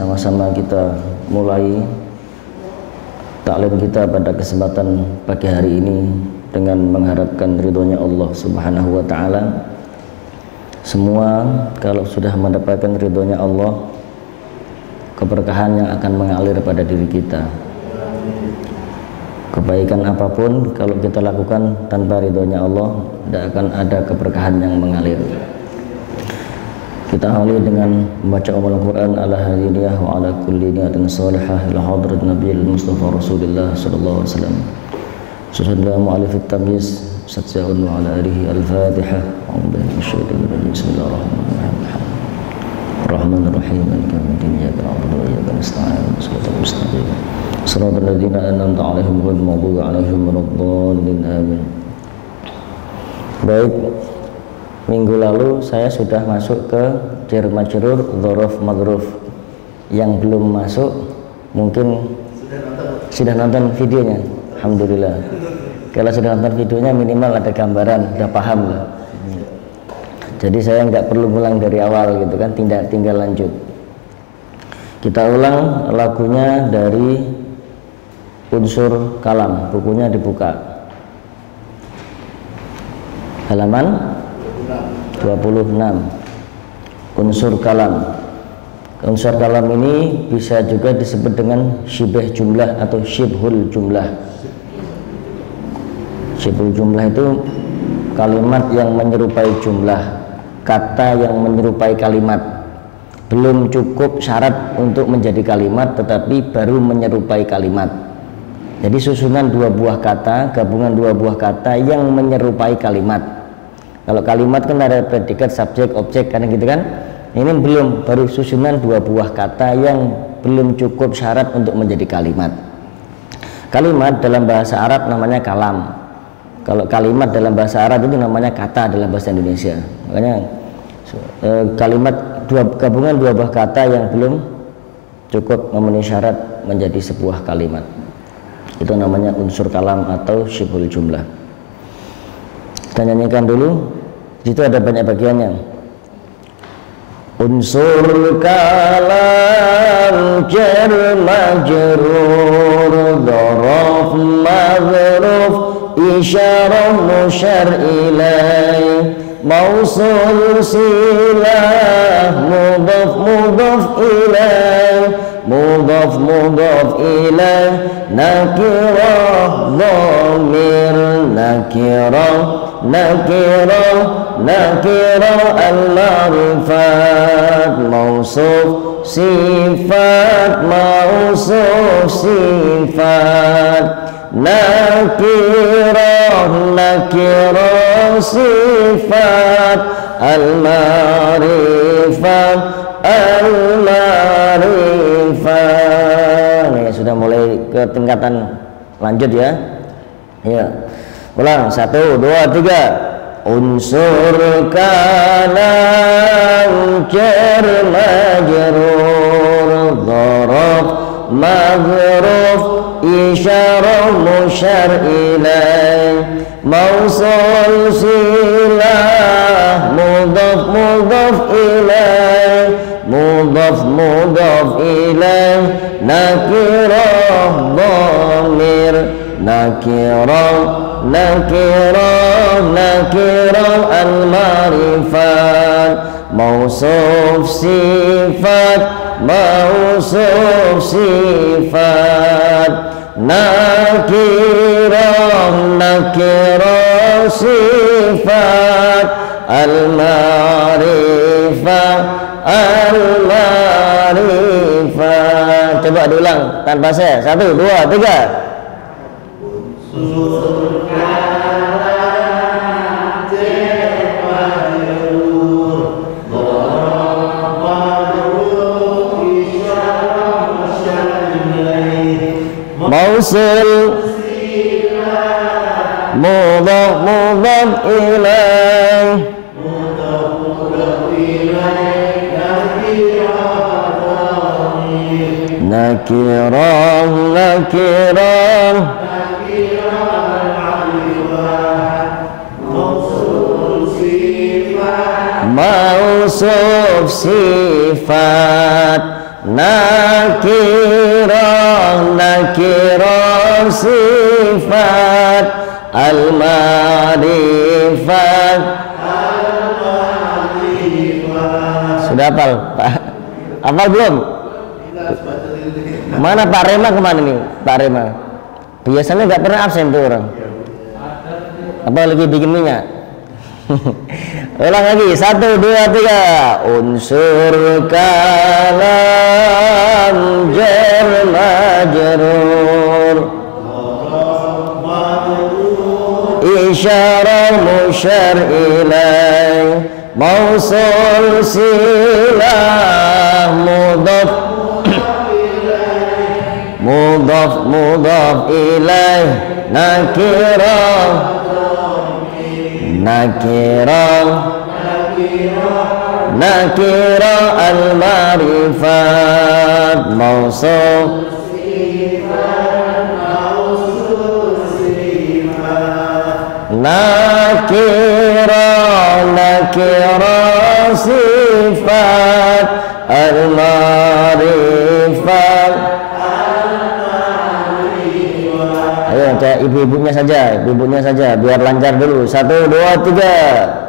sama-sama kita mulai taklim kita pada kesempatan pagi hari ini dengan mengharapkan ridhonya Allah Subhanahu wa ta'ala. Semua kalau sudah mendapatkan ridhonya Allah, keberkahan yang akan mengalir pada diri kita. Kebaikan apapun kalau kita lakukan tanpa ridhonya Allah, tidak akan ada keberkahan yang mengalir. Kita awali dengan membaca Al-Quran ala hadiniyah wa ala kulli niyatin salihah ila hadrat Nabiul Mustafa Rasulullah sallallahu alaihi wasallam. Sunnah mu'alif at-tamyiz satyaun wa ala alihi al-fatihah. Bismillahirrahmanirrahim. Rahmanirrahim. Maliki yaumiddin. Iyyaka na'budu wa iyyaka nasta'in. Shiratal mustaqim. Shiratal ladzina an'amta 'alaihim ghairil maghdubi 'alaihim waladdallin. Amin. Baik, minggu lalu saya sudah masuk ke jar majrur dzaraf madruf. Yang belum masuk mungkin sudah nonton videonya. Alhamdulillah. Kalau sudah nonton videonya minimal ada gambaran, udah paham lah. Jadi saya nggak perlu ulang dari awal gitu kan, tinggal lanjut. Kita ulang lagunya dari Unsur Kalam, bukunya dibuka. Halaman 26. Unsur Kalam. Unsur Kalam ini bisa juga disebut dengan syibh jumlah atau syibhul jumlah. Syibhul jumlah itu kalimat yang menyerupai jumlah, kata yang menyerupai kalimat. Belum cukup syarat untuk menjadi kalimat, tetapi baru menyerupai kalimat. Jadi susunan dua buah kata, gabungan dua buah kata yang menyerupai kalimat. Kalau kalimat kan ada predikat, subjek, objek, kan gitu kan. Ini belum, baru susunan dua buah kata yang belum cukup syarat untuk menjadi kalimat. Kalimat dalam bahasa Arab namanya kalam. Kalau kalimat dalam bahasa Arab itu namanya kata dalam bahasa Indonesia. Makanya kalimat gabungan dua buah kata yang belum cukup memenuhi syarat menjadi sebuah kalimat. Itu namanya unsur kalam atau syibhul jumlah. Kita nyanyikan dulu. Di situ ada banyak bagiannya. Unsur kalam jar majrur dzaraf madruf isyarah musyar ilaih mausul silah mudhaf mudhaf ilaih mudhaf mudhaf ilaih nakirah dhamir nakirah nakirah nakirah al-ma'rifat mausuf sifat mausuf sifat nakirah nakirah sifat al-ma'rifat al-ma'rifat. Ini sudah mulai ke tingkatan lanjut ya. Ya. Ulang 1, 2, 3. Unsur kalam jar majrur dzaraf madruf isyarah musyar ilaih mausul silah mudhaf mudhaf ilaih mudhaf mudhaf ilaih nakirah dhamir nakirah nakirah nakirah al-ma'rifat mausuf sifat mausuf sifat nakirah nakirah sifat al-ma'rifah al-ma'rifah. Coba diulang tanpa saya. 1, 2, 3. Mausul mudhaf mudhaf ilaih nakirah nakirah mausuf sifat nakirah sifat al-ma'rifat. Sudah hafal Pak? Hafal belum? Mana Pak Rema kemana nih Pak Rema? Biasanya nggak pernah absen tuh orang. Apa lagi bikin minyak? Ulang lagi, 1, 2, 3. Unsur kalam jar majrur, isyarah musyar ilaih, mausul silah mudhaf mudhaf ilaih, nakirah al-ma'rifat, mausul nakirah sifat al-ma'rifat. Ayo kayak ibu-ibunya saja, biar lancar dulu. 1, 2, 3.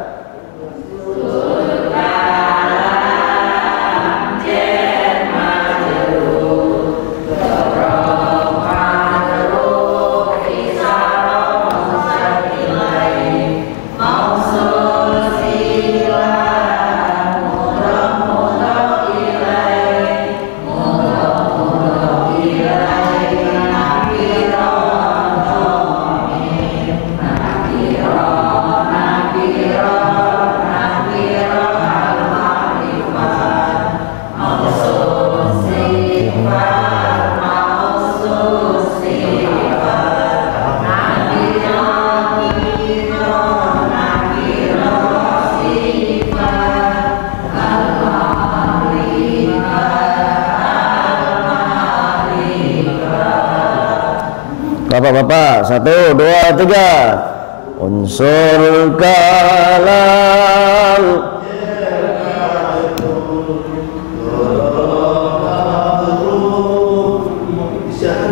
Bapak-bapak, 1, 2, 3. Unsur kalam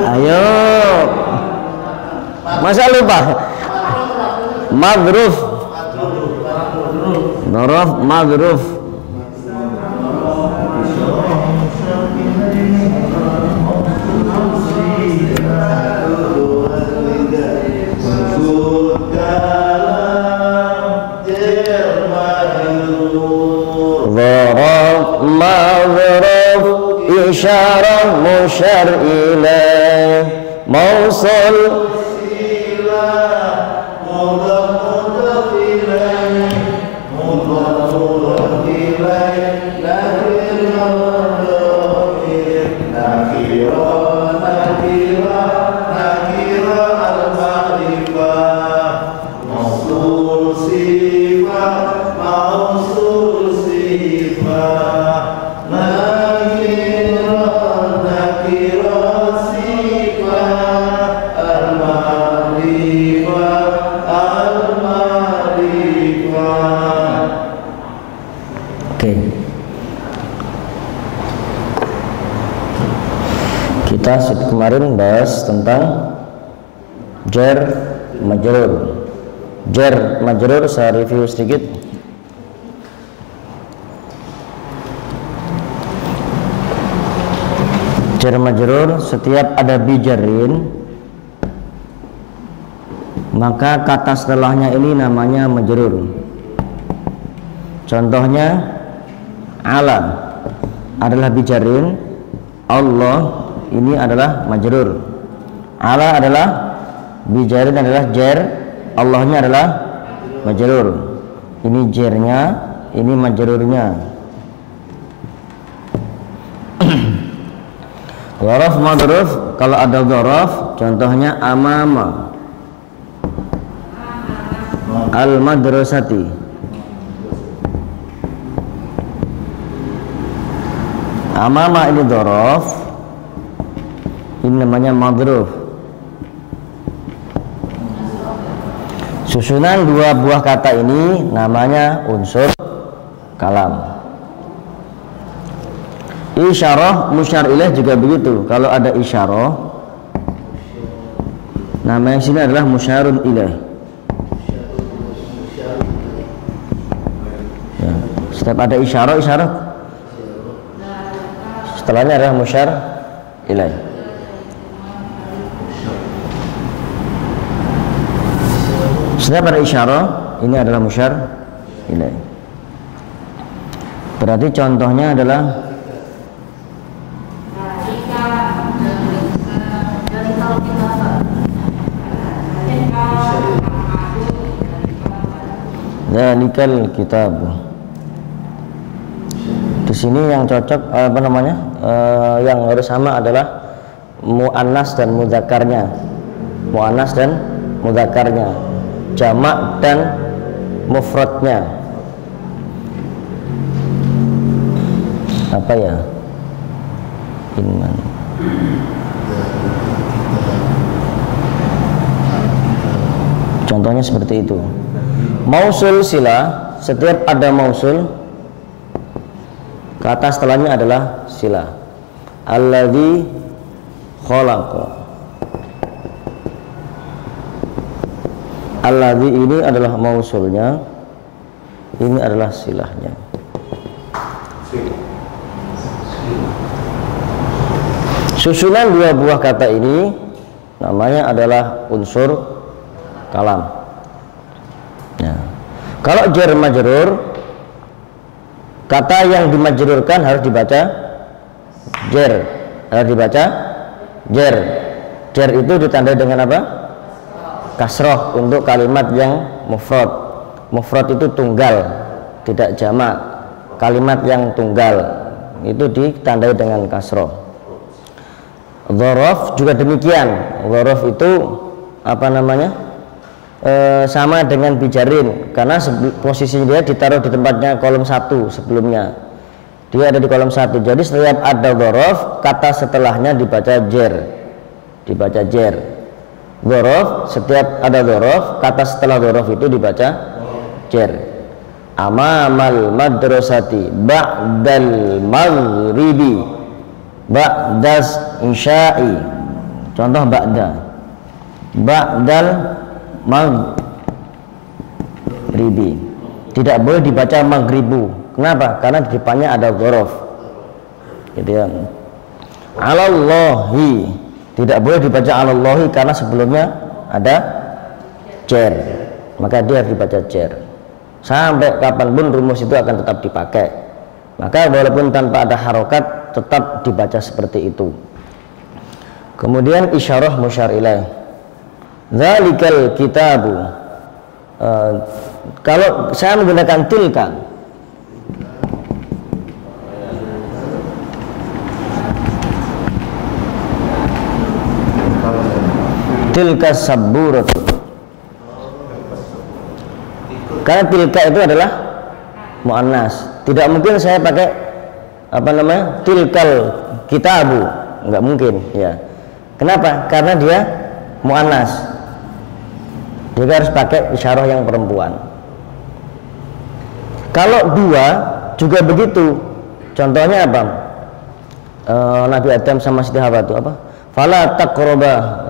ayo, masa lupa? Madruf, Norof, madruf. Isyarah musyar ilaih, mausul kita kemarin bahas tentang jar majrur. Jar majrur saya review sedikit. Jar majrur setiap ada bijarin maka kata setelahnya ini namanya majrur. Contohnya ala adalah bijarin, Allah ini adalah majrur. Ala adalah bijarin, adalah jar, Allahnya adalah majrur. Ini jarnya, ini majrurnya. Dhorof madruf, kalau ada dhorof contohnya amama, al madrasati. Amama ini dhorof, ini namanya madruf. Susunan dua buah kata ini namanya unsur kalam. Isyarah musyar ilaih juga begitu. Kalau ada isyarah, nama yang sini adalah musyarun ilaih. Ya. Setiap ada isyarah setelahnya adalah musyar ilaih. Setiap ada isyarah, ini adalah musyar ilaih. Berarti contohnya adalah Zalikal kitab. Di sini yang cocok yang harus sama adalah muannas dan mudzakarnya. Muannas dan mudzakarnya, jamak dan mufradnya. Apa ya? Inman. Contohnya seperti itu. Mausul sila, setiap ada mausul, kata setelahnya adalah sila. Alladzi khalaqa. Alladzi ini adalah mausulnya, ini adalah silahnya. Susunan dua buah kata ini namanya adalah unsur kalam. Ya. Kalau jar majrur, kata yang dimajrurkan harus dibaca jar, jar itu ditandai dengan apa? Kasroh untuk kalimat yang mufrad. Mufrad itu tunggal, tidak jamak. Kalimat yang tunggal itu ditandai dengan kasroh. Dzaraf juga demikian. Dzaraf itu sama dengan bijarin, karena posisinya dia ditaruh di tempatnya kolom 1 sebelumnya. Dia ada di kolom 1. Jadi setiap ada dzaraf, kata setelahnya dibaca jar. Dzaraf, setiap ada dzaraf, kata setelah dzaraf itu dibaca jar. Amamal madrasati ba'dal maghribi, ba'das isya'i. Contoh ba'dal maghribi, tidak boleh dibaca maghribu. Kenapa? Karena di depannya ada dzaraf, gitu ya. Alallahi, tidak boleh dibaca alallahi karena sebelumnya ada jar, maka dia harus dibaca jar. Sampai kapanpun rumus itu akan tetap dipakai, maka walaupun tanpa ada harokat tetap dibaca seperti itu. Kemudian isyarah musyar ilaih. Zalikal kitabu. Kalau saya menggunakan tilka, tilka saburat, karena tilka itu adalah muannas. Tidak mungkin saya pakai tilkal kitabu, nggak mungkin ya. Kenapa? Karena dia muannas. Dia harus pakai isyarah yang perempuan. Kalau dua juga begitu. Contohnya apa? Nabi Adam sama Siti Hawa itu apa? Fala taqraba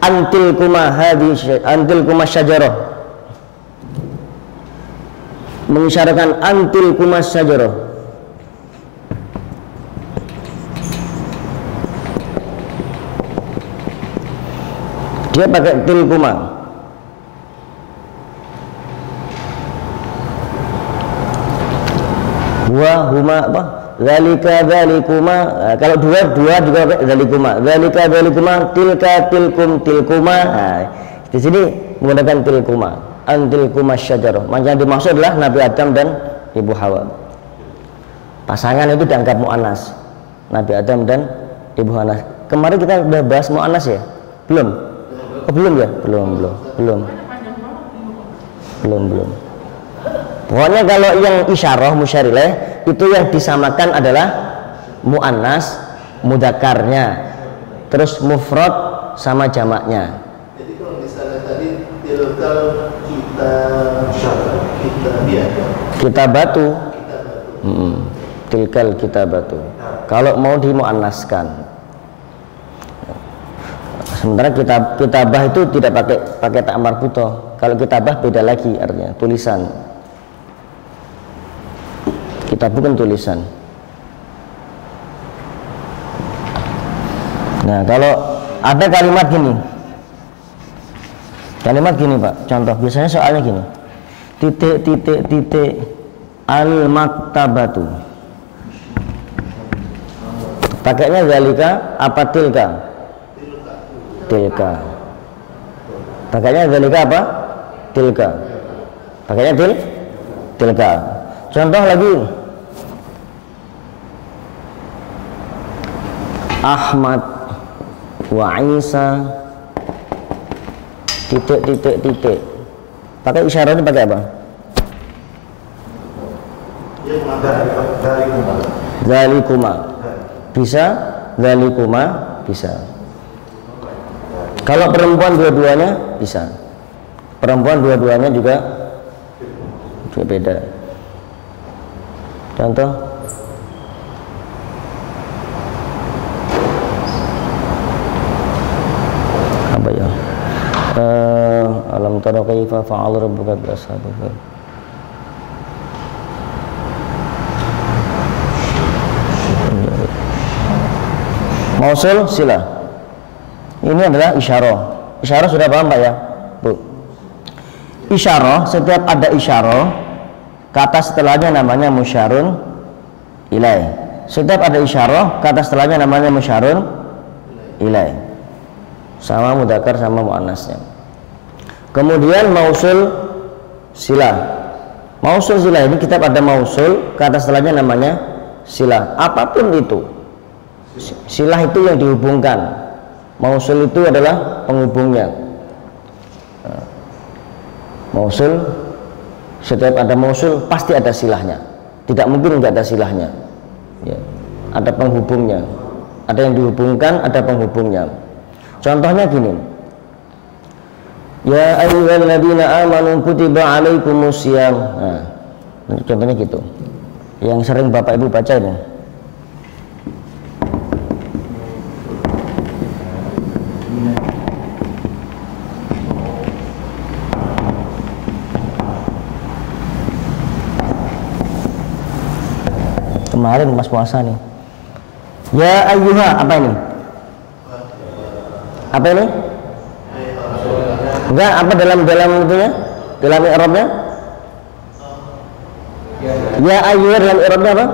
antil kuma syajarah. Mengisyaratkan antil kuma syajarah. Dia pakai tilkuma. Huma apa? Zalika zalikuma. Kalau dua juga pakai zalikuma. Zalika zalikuma, tilka tilkum tilkuma. Di sini menggunakan tilkuma. Antilkuma syajarah. Yang dimaksud adalah Nabi Adam dan Ibu Hawa. Pasangan itu dianggap muannas. Nabi Adam dan Ibu Hawa. Kemarin kita sudah bahas muannas ya? Belum? Oh, belum ya? Belum. Pokoknya kalau yang isyarah musyar ilaih itu yang disamakan adalah muannas, mudzakarnya, terus mufrad sama jamaknya. Jadi kalau misalnya tadi tilkal kita batu. tilkal kitabatu. Kalau mau dimuannaskan. Sementara kitabah itu tidak pakai tak marbutoh. Kalau kitabah beda lagi artinya, tulisan. Kitab bukan tulisan. Nah, kalau ada kalimat gini. Kalimat gini, Pak. Contoh, biasanya soalnya gini. Titik al-maktabatu. Pakainya zalika apa tilka? Tilka. Pakainya zalika apa? Tilka. Pakainya tilka. Contoh lagi. Ahmad wa Isa titik. Pakai isyaratnya pakai apa? Zalikuma. Bisa? Zalikuma bisa. Kalau perempuan dua-duanya bisa. Perempuan dua-duanya juga beda. Contoh. Apa ya? Alam tara kaifa fa'ala rabbuka bi ashabil fil. Mausul sila. Ini adalah isyarah. Isyarah sudah paham Pak ya? Bu. Isyarah, setiap ada isyarah, kata setelahnya namanya musyarun ilaih. Setiap ada isyarah, kata setelahnya namanya musyarun ilaih. Sama mudzakkar sama muannasnya. Kemudian mausul sila. Mausul sila ini kitab ada mausul, kata setelahnya namanya sila. Apapun itu. Silah itu yang dihubungkan. Mausul itu adalah penghubungnya. Mausul, setiap ada mausul pasti ada silahnya. Tidak mungkin nggak ada silahnya. Ya. Ada penghubungnya. Ada yang dihubungkan, ada penghubungnya. Contohnya gini. Ya ayyuhalladzina amanu kutiba alaikumusiyam. Nah, contohnya gitu. Yang sering Bapak Ibu baca ini. Kemarin pas puasa nih. Ya ayyuha, apa ini? Apa ini? Enggak, apa dalam itunya? Dalam i'rabnya? Ya ayyuha dalam i'rabnya apa?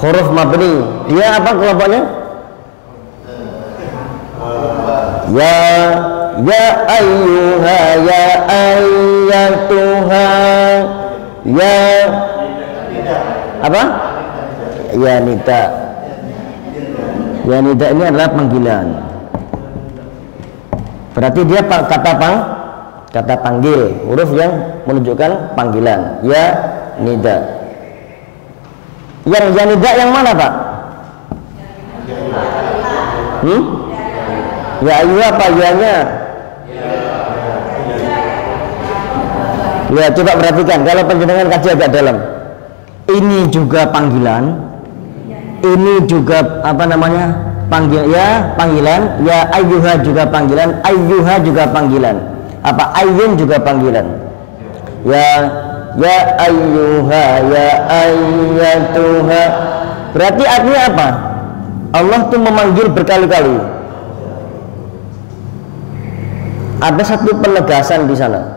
Huruf mabni. Dia apa kelompoknya? Ya ayyuha, ya ayyatuha, ya apa? Ya nida. Ya nida ini adalah panggilan. Berarti dia kata panggil, huruf yang menunjukkan panggilan. Ya nida. Yang ya nida yang mana Pak? Ya ayu apa ya-nya? Ya coba perhatikan kalau penjenengan kaji agak dalam. Ini juga panggilan, ini juga apa namanya panggilan, ya ayyuha juga panggilan, ayyuha juga panggilan, apa ayyun juga panggilan, ya ayyuha, ya ayyatuha. Berarti artinya apa? Allah tuh memanggil berkali-kali. Ada satu penegasan di sana.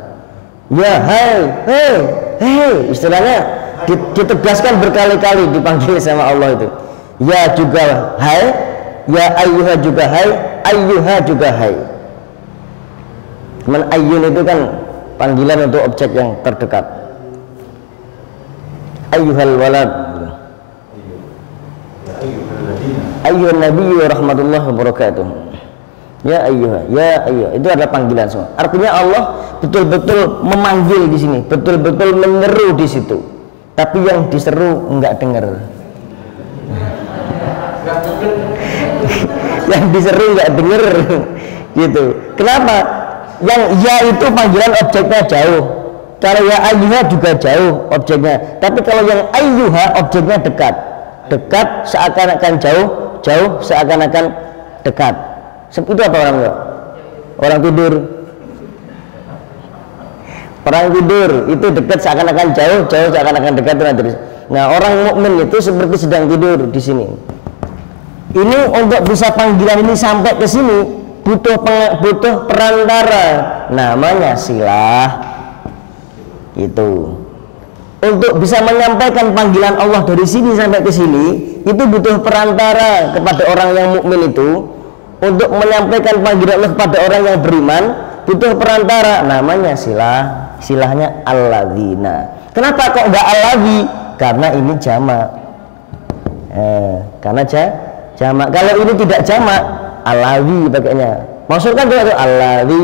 Ya hei, istilahnya ditegaskan berkali-kali dipanggil sama Allah itu. Ya juga hai, ya ayyuha juga hai, ayyuha juga hai. Cuman ayyun itu kan panggilan untuk objek yang terdekat. Ayyuhal walad, ayyuhan nabiyyu rahmatullahi wabarakatuh. Ya ayyuha, itu adalah panggilan semua. Artinya Allah betul-betul memanggil di sini, betul-betul menyeru di situ. Tapi yang diseru enggak dengar. Yang diseru enggak dengar gitu. Kenapa? Yang ya itu panggilan objeknya jauh, Kalau ya ayyuha juga jauh objeknya, tapi kalau yang ayyuha objeknya dekat. Dekat seakan-akan jauh, jauh seakan-akan dekat. Itu apa orang enggak? Orang tidur. Orang tidur itu dekat seakan-akan jauh, jauh seakan-akan dekat. Nah, orang mukmin itu seperti sedang tidur di sini. Ini untuk bisa panggilan ini sampai ke sini butuh perantara, namanya silah. Itu untuk bisa menyampaikan panggilan Allah dari sini sampai ke sini itu butuh perantara kepada orang yang mukmin itu. Untuk menyampaikan panggilan Allah kepada orang yang beriman butuh perantara, namanya silah. Silahnya alladzina. Kenapa kok enggak alladzi? Karena ini jamak. Karena jamak. Kalau ini tidak jamak, alladzi pakainya. Maksudnya itu alladzi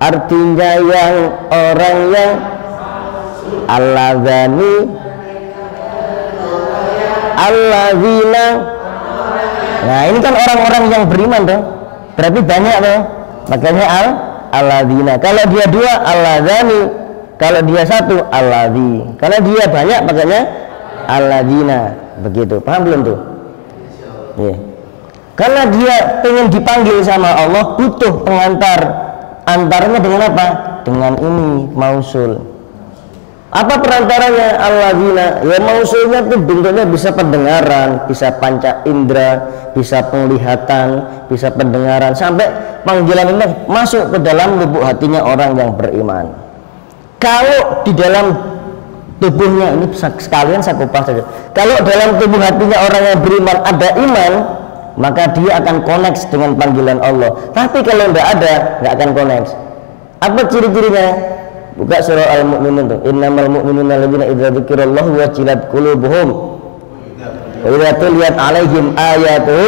artinya yang orang yang alladzani alladzina. Nah, ini kan orang-orang yang beriman dong. Berarti banyak dong. Makanya alladzina. Kalau dia dua alladzani, kalau dia satu alladzi. Kalau dia banyak makanya alladzina. Begitu. Paham belum tuh? Yeah. Karena dia pengen dipanggil sama Allah butuh pengantar. Antaranya dengan apa? Dengan ini mausul. Apa perantaranya alladzina? Ya mausulnya itu bentuknya bisa pendengaran, bisa panca indera, bisa penglihatan, bisa pendengaran, sampai panggilan ini masuk ke dalam lubuk hatinya orang yang beriman. Kalau di dalam tubuhnya ini sekalian saya kupas saja. Kalau dalam tubuh hatinya orang yang beriman ada iman, maka dia akan connect dengan panggilan Allah. Tapi kalau tidak ada, nggak akan connect. Apa ciri-cirinya? Buka surah Al-Mu'minun tuh. Innamal mu'minuna alladzina idza dzukirallahu wajilat qulubuhum wa idza tuliyat 'alaihim ayatuhu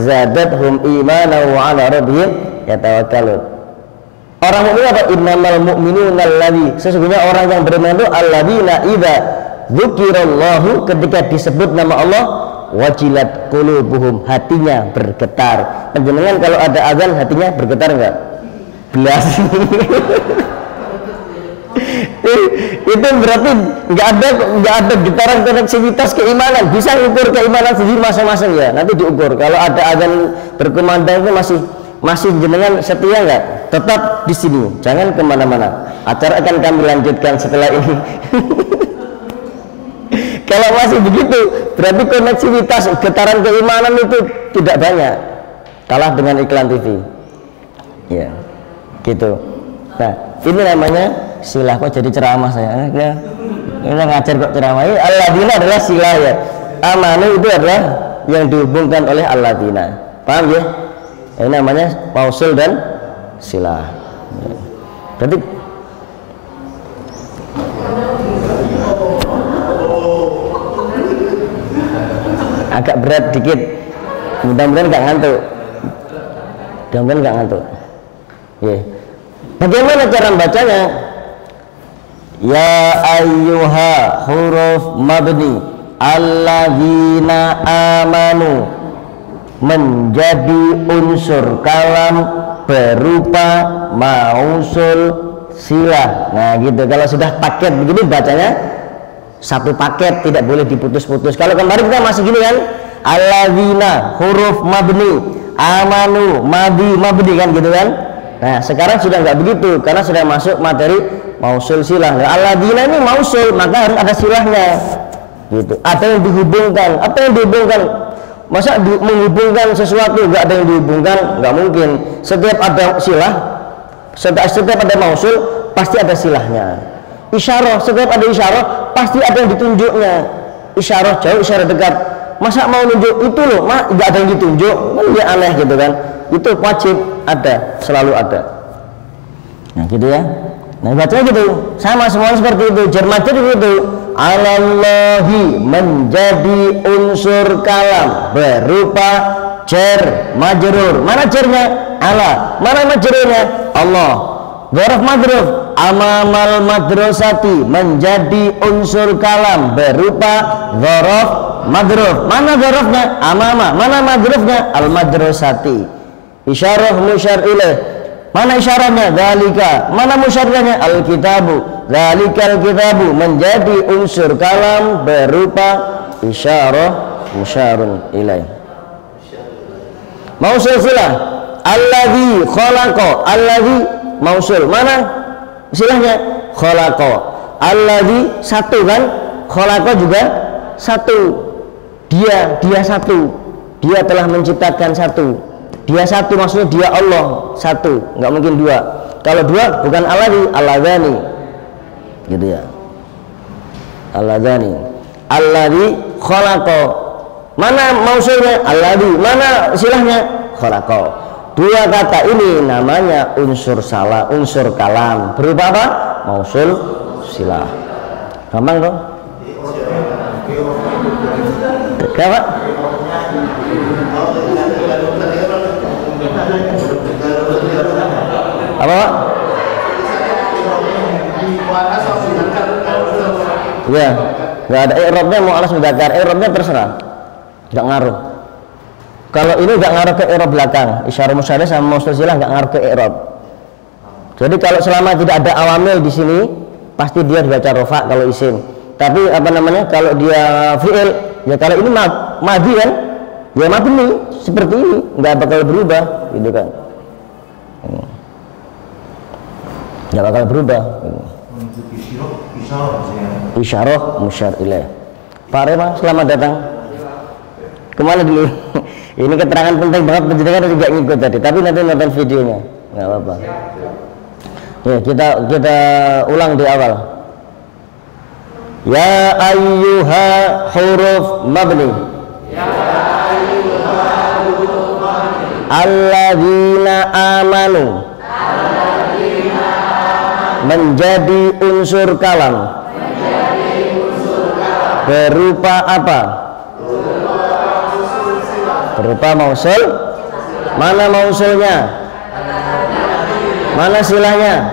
zadatuhum imanan wa 'ala rabbihim yatawakkalun. Orang mukmin apa? Innamal mu'minuna allazi. Sesungguhnya orang yang beriman itu alladzina idza dzukirallahu, ketika disebut nama Allah wajilat qulubuhum, hatinya bergetar. Penjenengan kalau ada azan hatinya bergetar enggak? Belas. Itu berarti nggak ada getaran koneksivitas keimanan. Bisa ukur keimanan sendiri masing-masing ya. Nanti diukur. Kalau ada azan berkumandang itu masih jenengan setia nggak? Tetap di sini, jangan kemana-mana. Acara akan kami lanjutkan setelah ini. Kalau masih begitu, berarti koneksivitas getaran keimanan itu tidak banyak. Kalah dengan iklan TV. Ya, gitu. Nah, ini namanya silah. Kok jadi ceramah saya? Ini ngajar kok ceramah. Ini alladzina adalah silah ya. Amanu itu adalah yang dihubungkan oleh alladzina. Paham ya? Ini namanya mausul dan silah. Berarti agak berat dikit. Mudah-mudahan nggak ngantuk. Mudah-mudahan nggak ngantuk. Yeah. Bagaimana cara bacanya? Ya ayyuha huruf mabni alladzina amanu, menjadi unsur kalam berupa mausul silah. Nah gitu, kalau sudah paket begini bacanya satu paket, tidak boleh diputus-putus. Kalau kemarin kita masih gini kan, alladzina huruf mabni, amanu mabni kan gitu kan. Nah sekarang sudah nggak begitu, karena sudah masuk materi mausul silah. Nah, alladzina ini mausul, maka harus ada silahnya gitu. Ada yang dihubungkan. Apa yang dihubungkan? Masa menghubungkan sesuatu nggak ada yang dihubungkan? Nggak mungkin. Setiap ada silah, setiap ada mausul pasti ada silahnya. Isyarah, setiap ada isyarah pasti ada yang ditunjuknya. Isyarah jauh, isyarah dekat. Masa mau nunjuk itu loh, nggak ada yang ditunjuk, kan ya aneh gitu kan. Itu wajib ada, selalu ada. Nah gitu ya. Nah bacanya gitu, sama semuanya seperti itu. Jar majrur itu alallahi, menjadi unsur kalam berupa jar majrur. Mana jarnya? Ala. Mana majrurnya? Allah. Dzaraf madruf amamal madrasati, menjadi unsur kalam berupa dzaraf madruf. Mana dzarafnya? Amama. Mana madrufnya? Al madrasati. Isyarah musyar ilaih, Mana isyaratnya? Dzalika. Mana musyarrahnya? Al-kitabu. Dzalikal kitabu menjadi unsur kalam berupa isyarah musyarun ilaih. Mausul silah. Alladzi khalaqa. Alladzi mausul. Mana silahnya? Khalaqa. Alladzi satu kan? Khalaqa juga satu. Dia satu. Dia telah menciptakan satu. Dia satu maksudnya dia Allah satu, nggak mungkin dua. Kalau dua bukan alladzi, alladzani, gitu ya. Alladzani, alladzi khalaqa. Mana mausulnya? Alladzi. Mana silahnya? Khalaqa. Dua kata ini namanya unsur salah, unsur kalam. Berupa apa? Mausul silah. Gampang dong? Kenapa? Apa Pak? Ya, nggak ada i'rabnya mu'annas mudzakkar. I'rabnya terserah, nggak ngaruh. Kalau ini nggak ngaruh ke i'rab belakang, isyarah musyarrah sama mausul silah nggak ngaruh ke i'rab. Jadi kalau selama tidak ada awamil di sini, pasti dia dibaca rofa kalau isim. Tapi apa namanya? Kalau dia fi'il, ya kalau ini madhi kan, ya mabni seperti ini, nggak bakal berubah, gitu kan? Nggak bakal berubah. Isyarah musyar ilaih. Pak Rema, selamat datang. Kemana dulu? Ini keterangan penting banget, penjelasan juga ngikut tadi. Tapi nanti nonton videonya, nggak apa-apa. Ya, kita ulang di awal. Ya ayyuha huruf mabni. Alladzina amanu. Menjadi unsur kalam. Berupa apa? Berupa mausul. Mana mausulnya? Mana silahnya?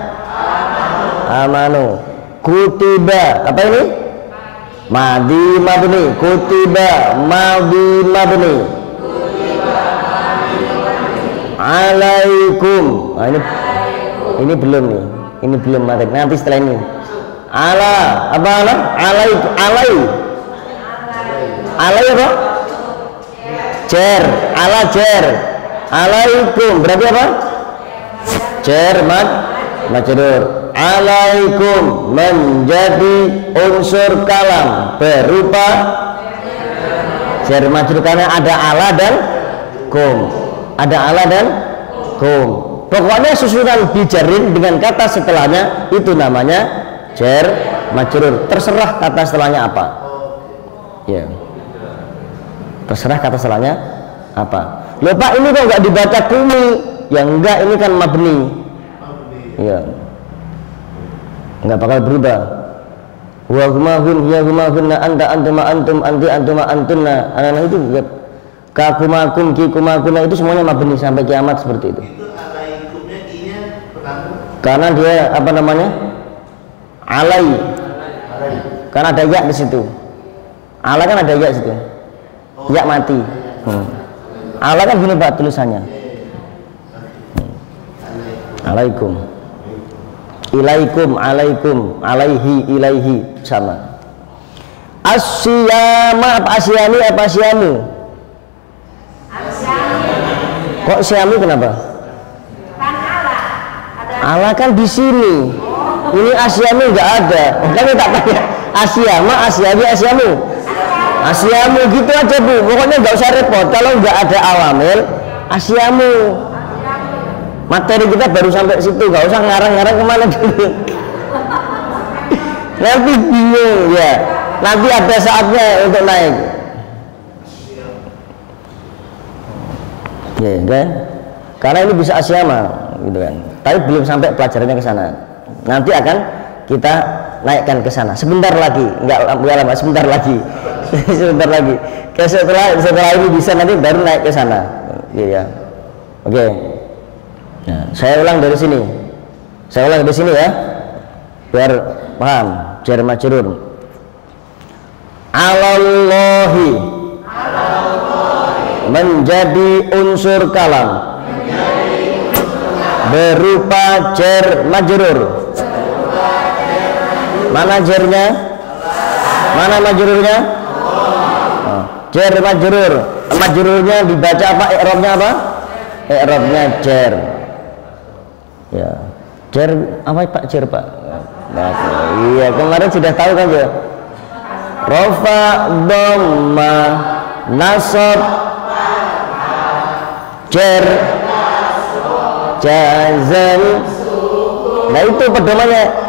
Amanu. Kutiba. Apa ini? Madi mabni. Kutiba madi mabni. Alaikum. Nah, ini belum nih. Ini belum materi. Nanti setelah ini. Ala apa ala? Alai apa? Jer. Ala jer. Alaikum berarti apa? Jer majrur. Alaikum menjadi unsur kalam berupa jer majrur karena ada ala dan kum. Ada ala dan kum. Pokoknya susunan bijarin dengan kata setelahnya itu namanya jer majrur. Terserah kata setelahnya apa. Ya. Terserah kata setelahnya apa. Loh Pak, ini kok nggak dibaca kumi? Ya enggak, ini kan mabni. Ya. Enggak bakal berubah. Wa huma hum ya huma hunna anta antuma antum anti antuma antunna. Anak-anak itu juga kakumakum kikumakuna itu semuanya mabni sampai kiamat seperti itu. Karena dia apa namanya? Alai. Karena ada ya di situ. Ala kan ada ya di situ. Ya mati. Ala kan gini Pak tulisannya. Alaikum. Ilaikum, alaikum, alaihi, ilaihi sama. Asyama apa asyami apa asyamu? Kok syami kenapa? Allah kan di sini. Ini asyami enggak ada. Makanya tak tanya asyama, asyami, asyamu. Asyamu gitu aja Bu. Pokoknya enggak usah repot. Kalau enggak ada awamil, asyamu. Materi kita baru sampai situ, enggak usah ngarang-ngarang kemana dulu. Nanti bingung ya. Nanti ada saatnya untuk naik. Ya kan? Karena ini bisa asyama gitu kan. Tapi belum sampai pelajarannya ke sana. Nanti akan kita naikkan ke sana. Sebentar lagi, enggak lama, sebentar lagi. Sebentar lagi. Setelah ini bisa nanti baru naik ke sana. Iya. Oke. Nah, saya ulang dari sini. Saya ulang dari sini ya. Biar paham. Jar majrur. Alallahi. Menjadi unsur kalam. berupa jar majrur. Mana jarnya? Mana majrurnya? Oh, jar majrur. Majrurnya dibaca apa? I'rabnya apa? I'rabnya jar. Ya. Jar apa Pak? Jar Pak? Nah, iya kemarin sudah tahu kan ya? Rafa, dhamma, nasab, jar, jazam. Nah itu pedomannya.